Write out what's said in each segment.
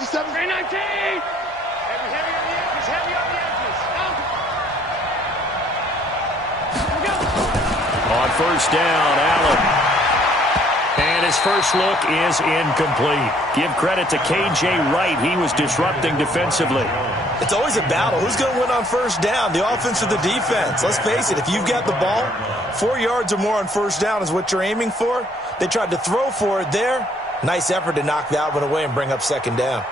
57. 319. Heavy on the edges. Heavy on the edges. On first down, Allen. And his first look is incomplete. Give credit to K.J. Wright. He was disrupting defensively. It's always a battle. Who's going to win on first down, the offense or the defense? Let's face it, if you've got the ball, 4 yards or more on first down is what you're aiming for. They tried to throw for it there. Nice effort to knock that one away and bring up second down.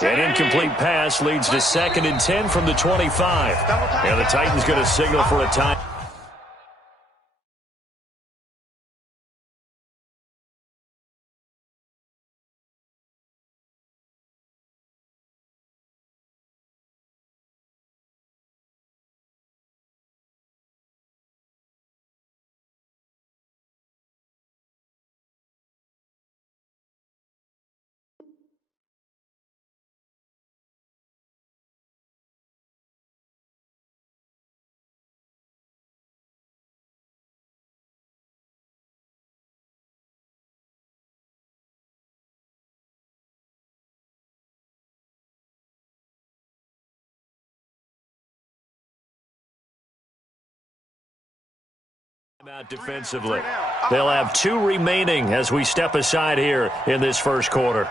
An incomplete pass leads to 2nd and 10 from the 25. And the Titans going to signal for a time. Out defensively. They'll have 2 remaining as we step aside here in this first quarter.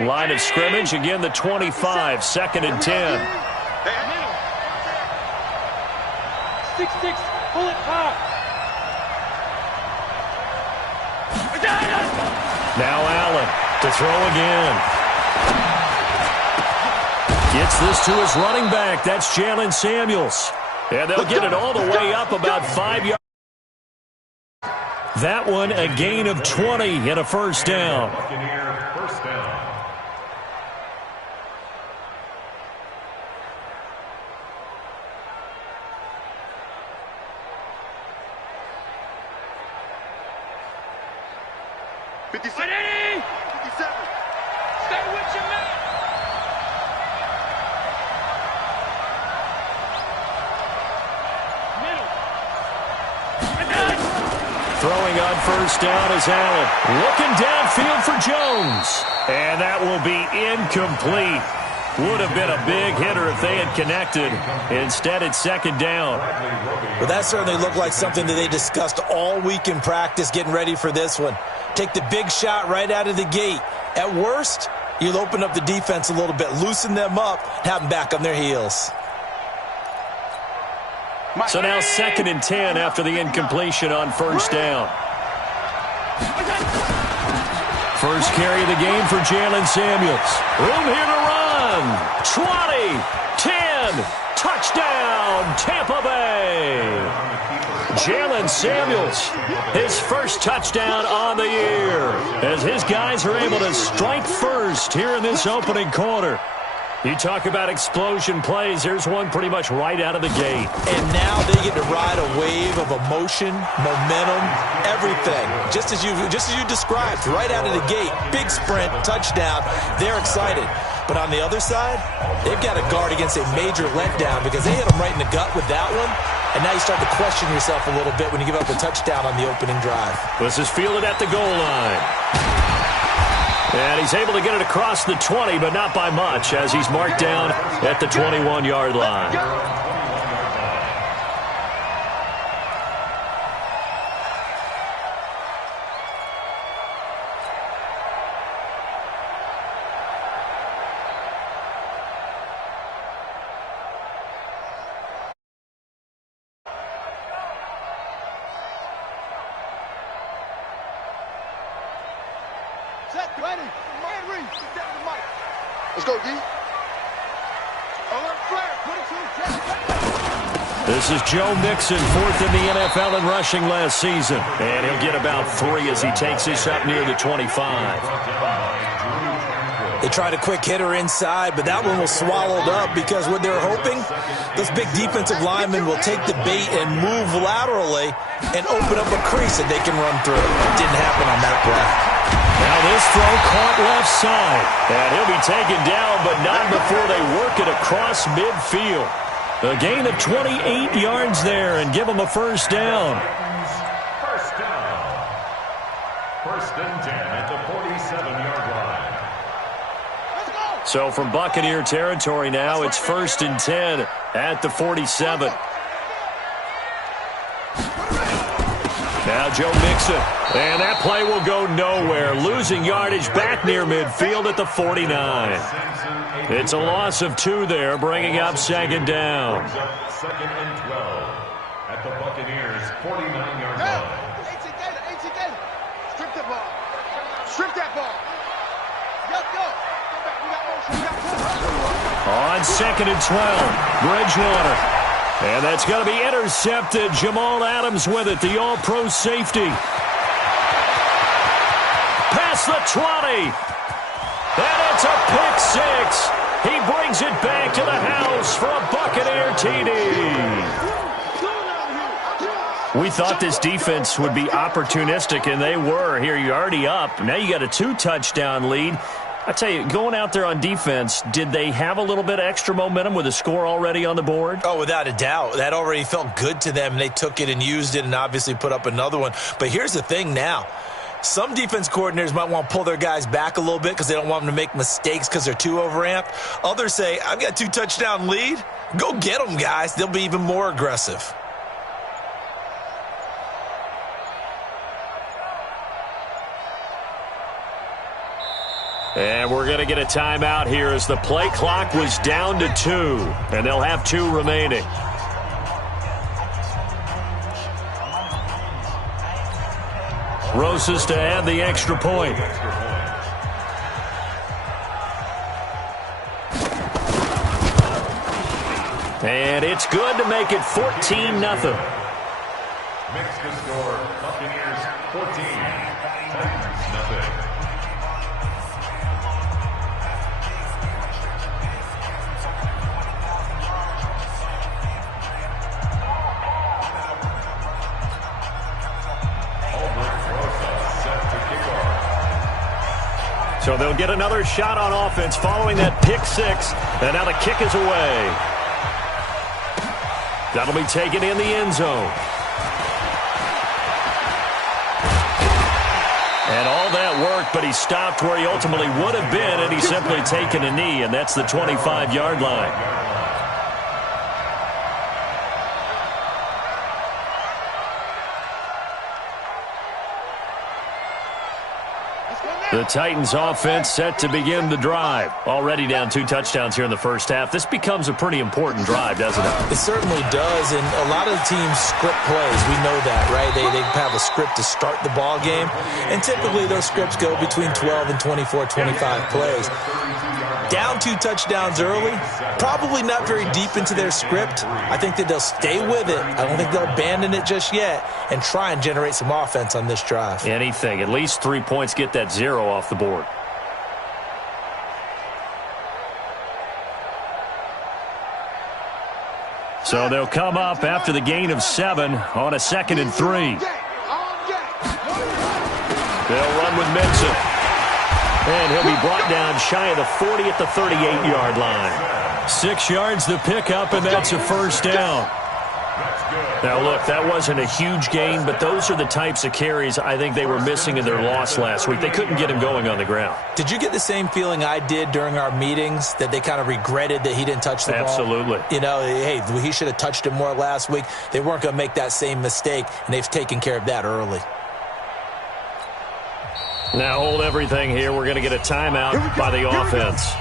Line of scrimmage, again the 25, 2nd and 10. 6-6, pull it hard. Now Allen to throw again. Gets this to his running back. That's Jalen Samuels. And they'll get it all the way up about 5 yards. That one a gain of 20 and a first down. Throwing on first down is Allen. Looking downfield for Jones. And that will be incomplete. Would have been a big hitter if they had connected. Instead, it's 2nd down. Well, that certainly looked like something that they discussed all week in practice, getting ready for this one. Take the big shot right out of the gate. At worst, you'll open up the defense a little bit, loosen them up, have them back on their heels. So now 2nd and 10 after the incompletion on first down. First carry of the game for Jalen Samuels. Room here to run. 20, 10, touchdown, Tampa Bay. Jalen Samuels, his first touchdown on the year, as his guys are able to strike first here in this opening quarter. You talk about explosion plays. There's one pretty much right out of the gate. And now they get to ride a wave of emotion, momentum, everything. Just as you described, right out of the gate. Big sprint, touchdown. They're excited. But on the other side, they've got to guard against a major letdown because they hit them right in the gut with that one. And now you start to question yourself a little bit when you give up a touchdown on the opening drive. This is fielded at the goal line. And he's able to get it across the 20, but not by much, as he's marked down at the 21-yard line. Let's go, D. This is Joe Mixon, 4th in the NFL in rushing last season. And he'll get about 3 as he takes this up near the 25. They tried a quick hitter inside, but that one was swallowed up because what they're hoping, those big defensive linemen will take the bait and move laterally and open up a crease that they can run through. Didn't happen on that play. Now this throw caught left side. And he'll be taken down, but not before they work it across midfield. A gain of 28 yards there and give them a first down. First down. First and 10 at the 47-yard line. So from Buccaneer territory now, it's first and 10 at the 47. Now Joe Mixon. And that play will go nowhere. Losing yardage back near midfield at the 49. It's a loss of 2 there, bringing up second down. Second and 12 at the Buccaneers' 49-yard line. Strip the ball. Strip that ball. Go. On second and 12, Bridgewater. And that's going to be intercepted. Jamal Adams with it, the all-pro safety. Past the 20. And it's a pick six. He brings it back to the house for a Buccaneer TD. We thought this defense would be opportunistic, and they were. Here, you're already up. Now you got a 2-touchdown lead. I tell you, going out there on defense, did they have a little bit of extra momentum with a score already on the board? Oh, without a doubt. That already felt good to them. They took it and used it and obviously put up another one. But here's the thing now. Some defense coordinators might want to pull their guys back a little bit because they don't want them to make mistakes because they're too overamped. Others say, I've got a 2-touchdown lead. Go get them, guys. They'll be even more aggressive. And we're going to get a timeout here as the play clock was down to 2. And they'll have 2 remaining. Rosas to add the extra point. And it's good to make it 14-0. Makes the score Buccaneers 14, Titans nothing. So they'll get another shot on offense following that pick six. And now the kick is away. That'll be taken in the end zone. And all that work, but he stopped where he ultimately would have been, and he's simply taken a knee, and that's the 25-yard line. The Titans offense set to begin the drive. Already down 2 touchdowns here in the first half. This becomes a pretty important drive, doesn't it? It certainly does, and a lot of the teams script plays. We know that, right? They have a script to start the ball game, and typically those scripts go between 12 and 24, 25 plays. Down 2 touchdowns early, probably not very deep into their script. I think that they'll stay with it. I don't think they'll abandon it just yet and try and generate some offense on this drive. Anything. At least 3 points, get that 0 off the board. So they'll come up after the gain of 7 on a 2nd and 3. They'll run with Mixon. And he'll be brought down shy of the 40 at the 38-yard line. 6 yards the pickup, and that's a first down. Now, look, that wasn't a huge gain, but those are the types of carries I think they were missing in their loss last week. They couldn't get him going on the ground. Did you get the same feeling I did during our meetings, that they kind of regretted that he didn't touch the ball? Absolutely. You know, hey, he should have touched it more last week. They weren't going to make that same mistake, and they've taken care of that early. Now hold everything here. We're going to get a timeout by the offense.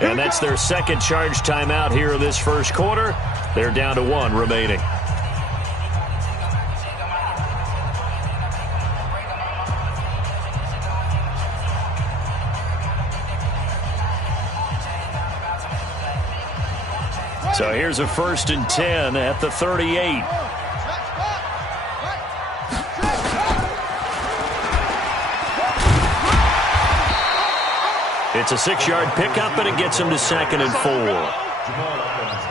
And that's their second charge timeout here in this first quarter. They're down to 1 remaining. So here's a 1st and 10 at the 38. It's a 6-yard pickup, and it gets him to 2nd and 4.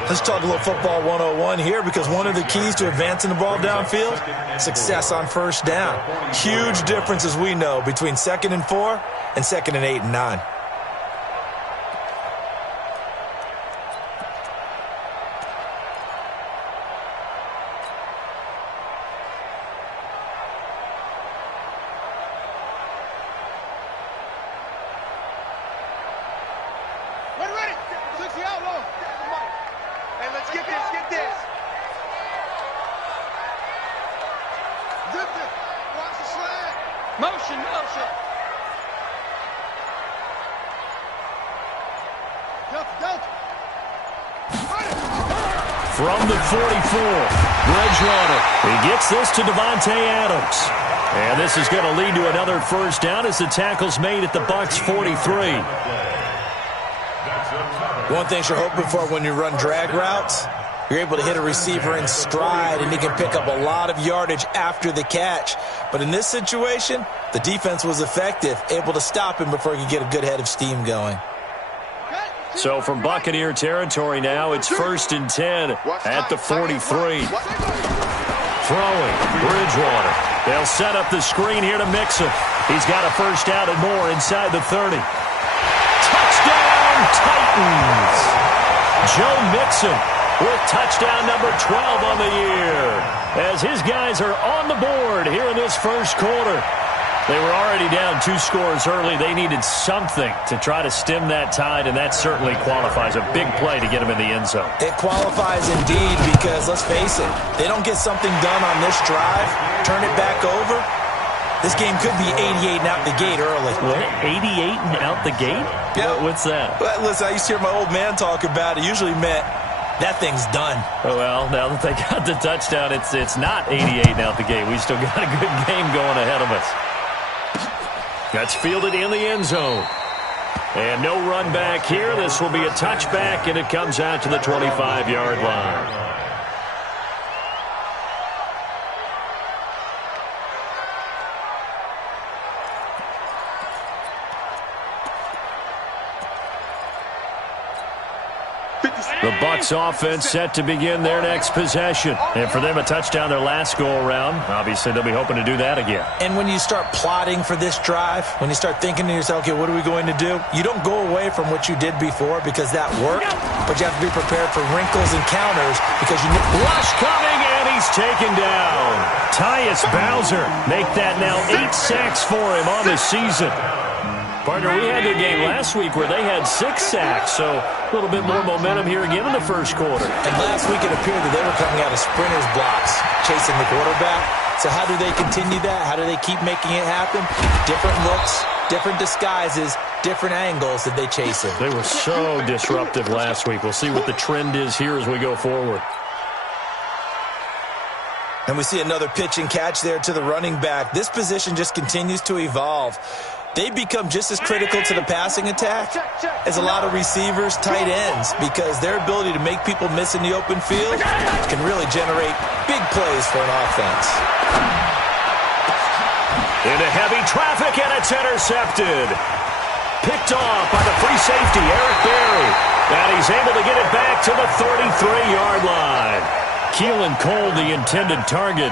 Let's talk a little football 101 here, because one of the keys to advancing the ball downfield, success on first down. Huge difference, as we know, between 2nd and 4 and 2nd and 8 and 9. From the 44, Bridgewater. He gets this to Devontae Adams. And this is going to lead to another first down as the tackle's made at the Bucs 43. One thing you're hoping for when you run drag routes, you're able to hit a receiver in stride, and he can pick up a lot of yardage after the catch. But in this situation, the defense was effective, able to stop him before he could get a good head of steam going. So from Buccaneer territory now, it's 1st and 10 at the 43. Throwing, Bridgewater. They'll set up the screen here to Mixon. He's got a first down and more inside the 30. Touchdown, Titans! Joe Mixon with touchdown number 12 on the year, as his guys are on the board here in this first quarter. They were already down 2 scores early. They needed something to try to stem that tide, and that certainly qualifies. A big play to get them in the end zone. It qualifies indeed, because, let's face it, they don't get something done on this drive, turn it back over, this game could be 88 and out the gate early. What? 88 and out the gate? Yeah. What's that? Well, listen, I used to hear my old man talk about it. Usually meant that thing's done. Well, now that they got the touchdown, it's not 88 and out the gate. We still got a good game going ahead of us. That's fielded in the end zone. And no run back here. This will be a touchback, and it comes out to the 25-yard line. The Bucs offense set to begin their next possession. And for them, a touchdown their last go-around. Obviously, they'll be hoping to do that again. And when you start plotting for this drive, when you start thinking to yourself, okay, what are we going to do? You don't go away from what you did before, because that worked. But you have to be prepared for wrinkles and counters, because you know. Rush coming, and he's taken down. Tyus Bowser make that now 8 sacks for him on the season. Partner, we had a game last week where they had 6 sacks, so a little bit more momentum here again in the first quarter. And last week it appeared that they were coming out of sprinters blocks, chasing the quarterback. So how do they continue that? How do they keep making it happen? Different looks, different disguises, different angles that they chase him. They were so disruptive last week. We'll see what the trend is here as we go forward. And we see another pitch and catch there to the running back. This position just continues to evolve. They become just as critical to the passing attack as a lot of receivers, tight ends, because their ability to make people miss in the open field can really generate big plays for an offense. Into heavy traffic, and it's intercepted. Picked off by the free safety, Eric Berry. And he's able to get it back to the 33-yard line. Keelan Cole, the intended target.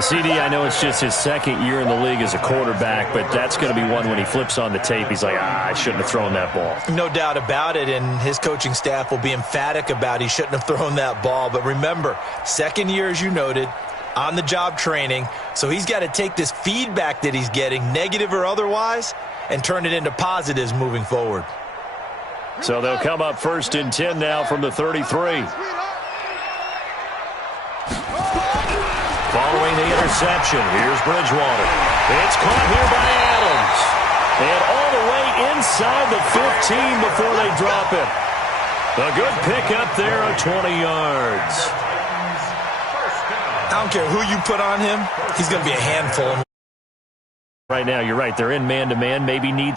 CD, I know it's just his second year in the league as a quarterback, but that's going to be one when he flips on the tape, he's like, I shouldn't have thrown that ball. No doubt about it, and his coaching staff will be emphatic about he shouldn't have thrown that ball. But remember, second year, as you noted, on-the-job training, so he's got to take this feedback that he's getting, negative or otherwise, and turn it into positives moving forward. So they'll come up 1st and 10 now from the 33. Following the interception, here's Bridgewater. It's caught here by Adams. And all the way inside the 15 before they drop it. A good pickup there of 20 yards. I don't care who you put on him, he's going to be a handful. Right now, you're right. They're in man-to-man, maybe need